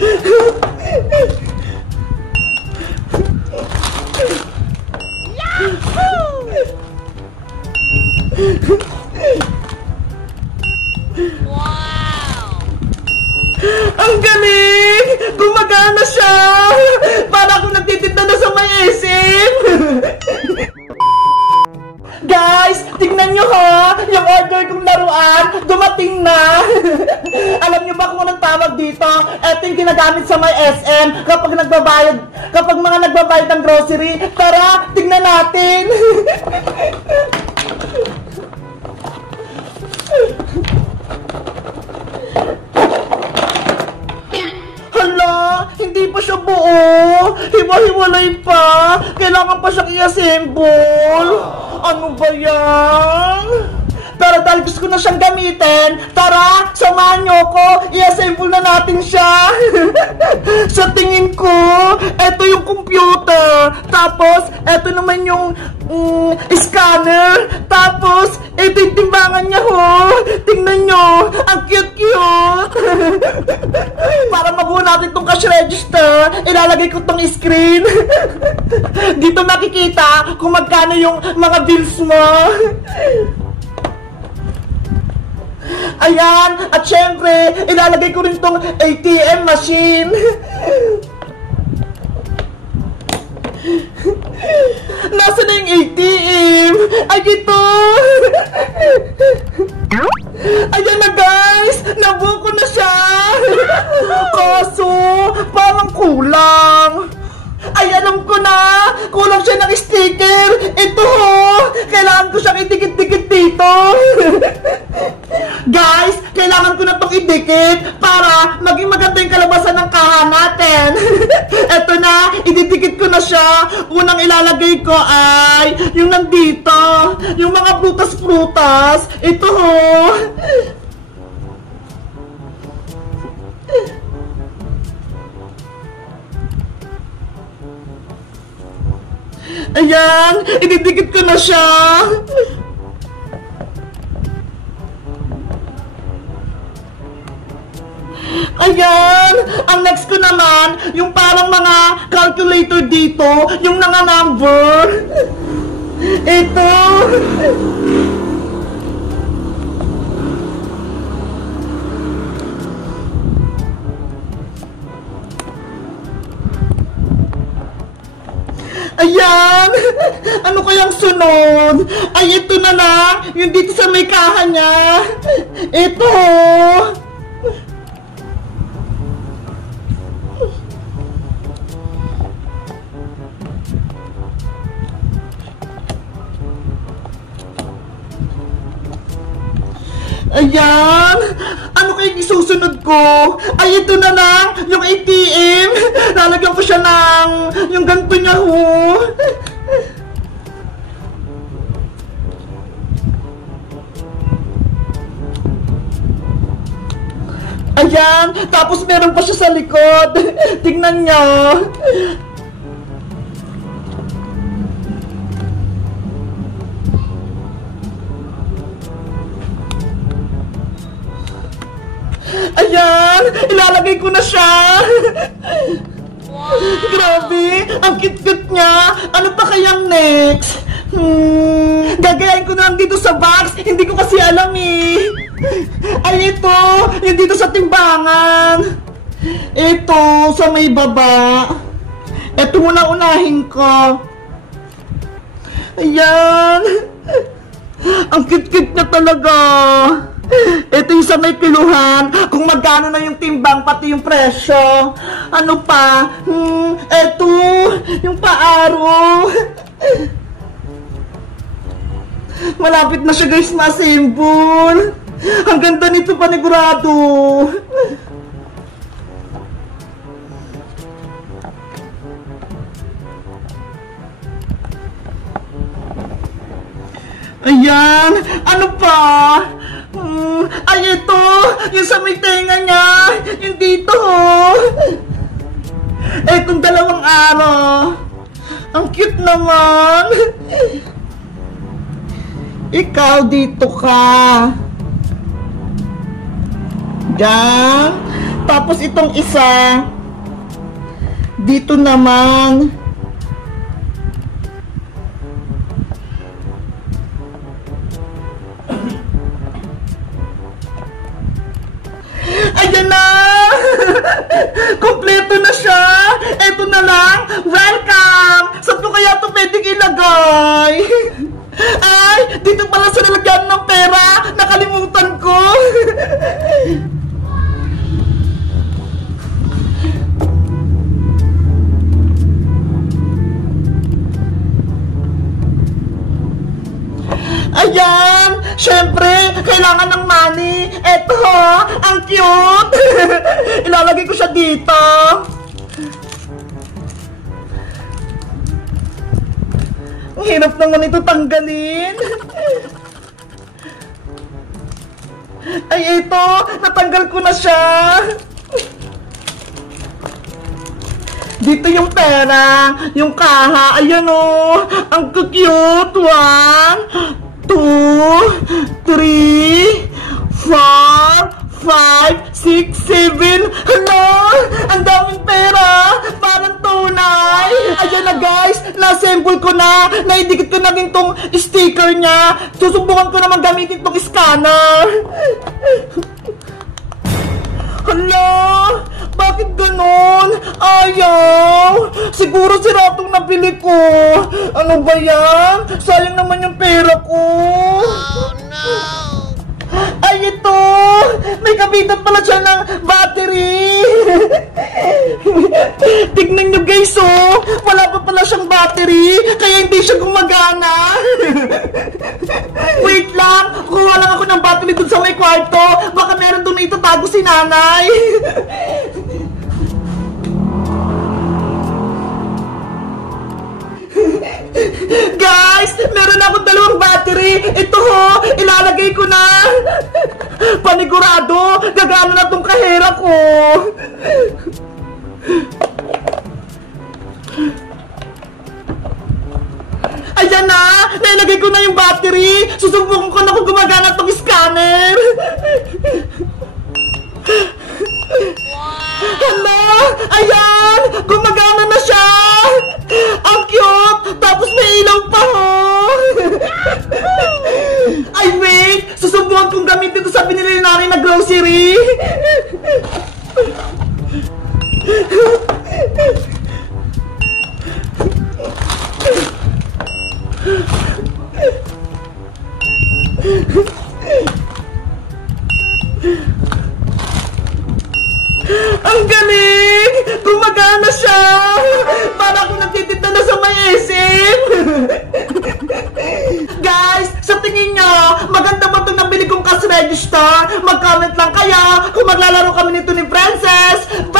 Wow! Ang galing! Gumagana siya! Para akong nagtitinda na sa may SM! Guys, tingnan nyo ha! Yung order kong laruan, dumating na! Alam nyo ba kung anong tawag dito? Ito yung ginagamit sa may SM kapag mga nagbabayad ng grocery. Tara, tingnan natin! Hala, hindi pa siya buo. Hiwa-hiwalay pa. Kailangan pa siyang i-assemble. Ano ba yan? Pero dahil gusto ko na siyang gamitin, tara, samahan niyo ko. I-assemble na natin siya. Sa tingin ko, eto yung computer. Tapos, eto naman yung scanner. Tapos, ito yung timbangan niya ho. Tingnan nyo, ang cute-cute. Para mabuo natin itong cash register, ilalagay ko itong screen. Dito makikita kung magkano yung mga bills mo. Ayan, at syempre, ilalagay ko rin itong ATM machine. Nasaan na yung ATM? Ay, ito! Ayan na guys! Nabuo ko na siya! Kaso, parang kulang. Ay, alam ko na! Kulang siya ng sticker! Ito ho! Kailangan ko siyang idikit-dikit dito! Guys, kailangan ko na itong idikit para maging maganda yung kalabasan ng kaha natin. Eto na, ididikit ko na siya. Unang ilalagay ko ay yung nandito. Yung mga prutas-prutas. Ito ho. Ayan, ididikit ko na siya. Ayan, ang next ko naman, yung parang mga calculator dito, yung nanga-number. Ito. Ayan! Ano kayang sunod? Ay, ito na lang! Yung dito sa may kaha niya! Ito! Ayan! Ano kayang isusunod ko? Ay, ito na lang! Yung ATM! Lalagyan ko siya ng yung ganito niya ho! Ayan! Tapos meron pa siya sa likod! Tingnan niyo! Ayan! Ilalagay ko na siya! Wow! Grabe! Ang cute-cute niya! Ano pa kayang next? Gagayain ko na lang dito sa box! Hindi ko kasi alam eh! Ay, ito! Yung dito sa timbangan! Ito, sa may baba! Ito muna unahin ko! Ayan! Ang cute-cute niya talaga! Ito yung sa may piluhan, kung magkano na yung timbang, pati yung presyo. Ano pa? Ito, yung paaro. Malapit na siya guys, ma-assemble. Ang ganda nito, panigurado. Ayan, ano pa? Ay, ito! Yung sa may tenga niya! Yung dito! Etong dalawang araw! Ang cute naman! Ikaw, dito ka! Diyan! Tapos itong isa, dito naman. Ayan na! Kompleto na siya! Eto na lang! Welcome! Saan ko kaya ito pwedeng ilagay? Ay! Dito pala sa nilagyan ng pera! Nakalimutan ko! Ayan! Siyempre, kailangan ng money. Eto, ang cute! Ilalagay ko siya dito. Ang hirap naman ito tanggalin. Ay, ito! Natanggal ko na siya. Dito yung pera, yung kaha. Ayan o, ang cute. 1, 2, 3, 4, 5, 6, 7. Hala! Ang daming pera! Parang tunay! Ayan na guys! Na-assemble ko na! Naidikit ko na din tong sticker niya! Susubukan ko naman gamitin tong scanner! Hala! Bakit ganon? Ayaw! Siguro sira itong nabili ko! Ano ba yan? Sayang naman yung pera ko! Oh no! Ay, ito! May kabitan pala siya ng battery! Tignan nyo guys, oh! Wala pa pala siyang battery, kaya hindi siya gumagana! Wait lang! Kuha lang ako ng battery dun sa may kwarto! Baka meron dun itatago si nanay! Guys! Meron akong 2 battery! Ito ho! Ilalagay ko na! Panigurado! Gagana na tong kahera ko! Ayan na! Nailagay ko na yung battery! Susubukan ko na kung gumagana tong scanner! Hala! Ayan! Gumagana na siya! Ang cute! Tapos may ilaw pa ho! Ay wait! Susubukan kong gamitin ito sa binili namin na grocery! Ang galing! Gumagana siya! Para akong nagtitinda na sa may SM! Guys, sa tingin nyo, maganda ba itong nabili kong cash register? Mag-comment lang kayo kung maglalaro kami nito ni Princess! Bye!